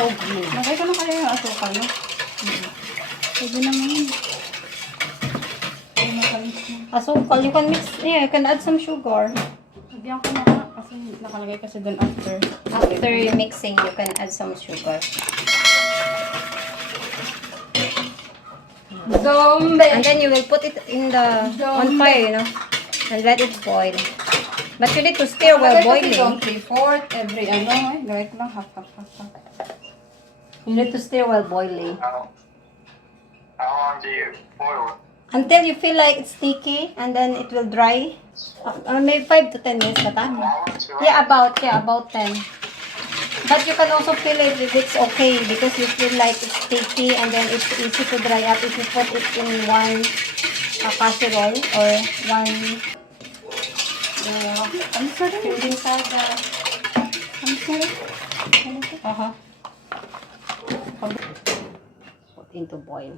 soap mo. Lagay ko na kaya yung asukal, no? Pwede naman. Ay, makalis na. Asukal, you can mix, yeah, you can add some sugar. Lagyan ko na nga. Kasi nakalagay kasi doon after. After mixing, you can add some sugar. Zombie! And then you will put it in the, on fire, you know, and let it boil. But you need to stir while boiling. Don't 3/4 every ano, gawin ko lang half. You need to stir while boiling. How long do you boil it? Until you feel like it's sticky, and then it will dry. Maybe 5 to 10 minutes ba ta? Yeah, about 10. But you can also feel it if it's okay because you feel like it's sticky and then it's easy to dry up if you put it in one casserole or one Ang sarap. filling saga. Ang sarap. Aha. Put into boil.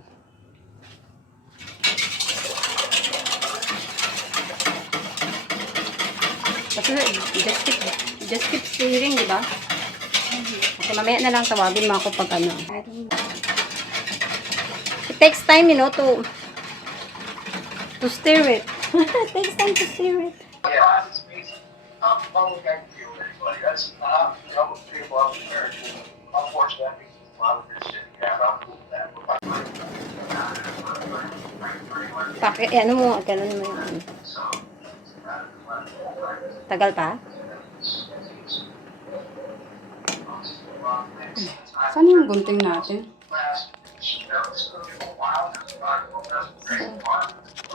Kasi just keep stirring, di ba? Okay, mamaya na lang tawagin mo ako pag ano. It takes time, you know, to stir it. It takes time to stir it. Yeah, it's amazing. Well, we got to deal with anybody. That's couple of people out there. Unfortunately, a lot of this shit. Yeah, I'm cool with that. Ano mo, ganun mo yung tagal pa? Saan yung gunting natin?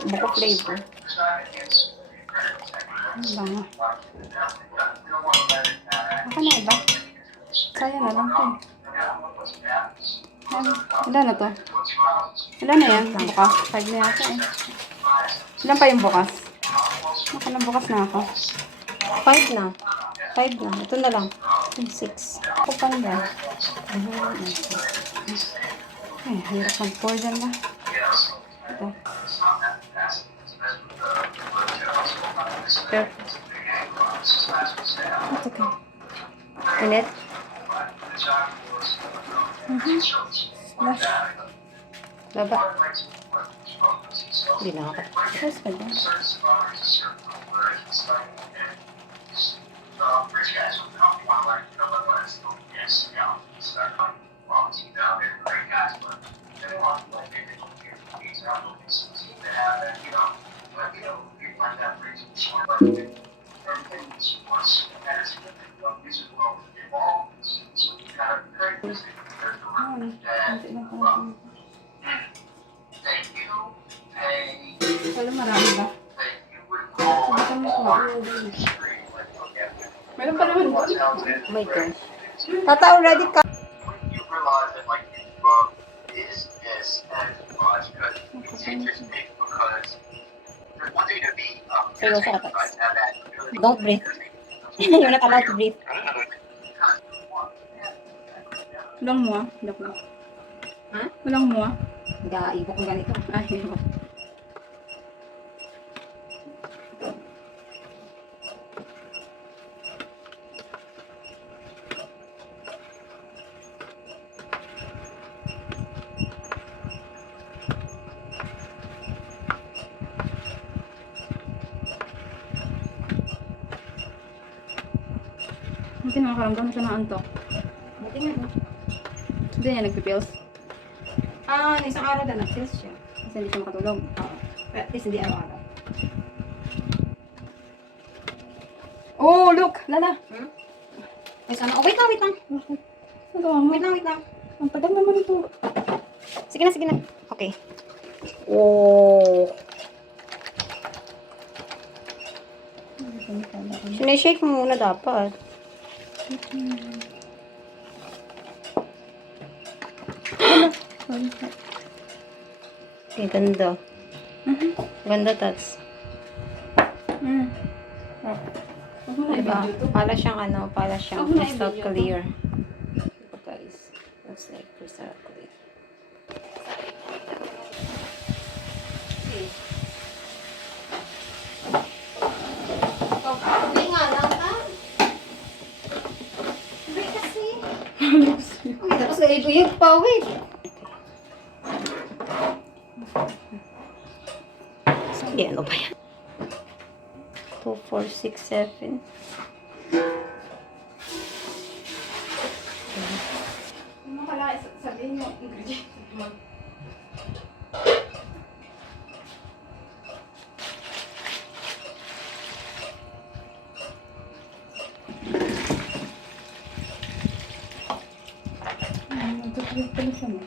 Buko flavor. Ano ba nga? Baka na iba? Kaya na lang to. Ilan na to? Ilan na yan? Bukas? 5 na yata eh. Ilan pa yung bukas? Baka na bukas na ako. 5 na. 5 na. Ito na lang. 6. Ako pa na. Ay, hirap mag-pour dyan na. Ito. Perfect. That's okay. Init? Baba. Hindi na ako. Yes, pwede. Wala marami ba? Meron pa naman. Oh my gosh. Tata, already ka. You realize that like you love this as much because it's interesting because there's one thing to be Seryoso ka, but have that ability. Don't breathe. You're not allowed to breathe. Walang mo ah. Hilap lang. Ha? Walang mo ah. Iba ko ganito. Ay, hilap. Hindi nakakaramdam na siya ng antok. Buti nga, no? Hindi niya nagpipills. Isang araw na nag-feels siya. Kasi hindi siya makatulog. Pero at least hindi araw-araw. Oh, look! Lala! Ay, sana. Oh, wait lang. Nagawa mo. Wait lang. Ang tagal naman ito. Sige na. Okay. Oh. Sinashake mo muna dapat. Okay, ganda. Ganda, Tats. Diba? Para siyang crystal clear. Diba, guys? Looks like crystal clear. Hindi nga lang, ha? Hindi kasi. Tapos naibuyog pa, wait. Sige, ano ba yan? 2, 4, 6, 7. Ano pala, sabihin yung ingredients mo. Nagtutuloy pala siya mo.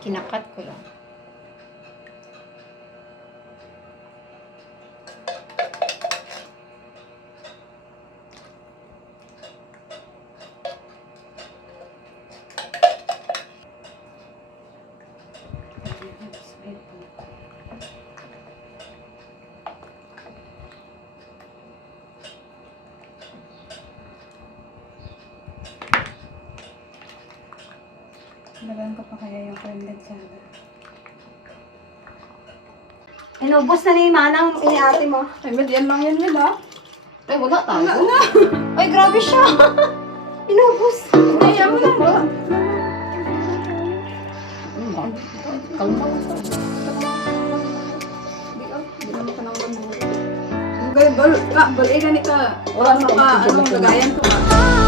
Kinakat ko lang. Laban ko pa kaya yung blended sana. Inubos na ni Manang ni ate mo. Ay, yan lang yan yun ah. Ay, wala tayo. Ay, grabe siya. Inubos. Ay, yan mo lang ba? Kalma. Hindi naman ka nang manuhuli. Balikan ka. Wala na ka, lagayan ko ka.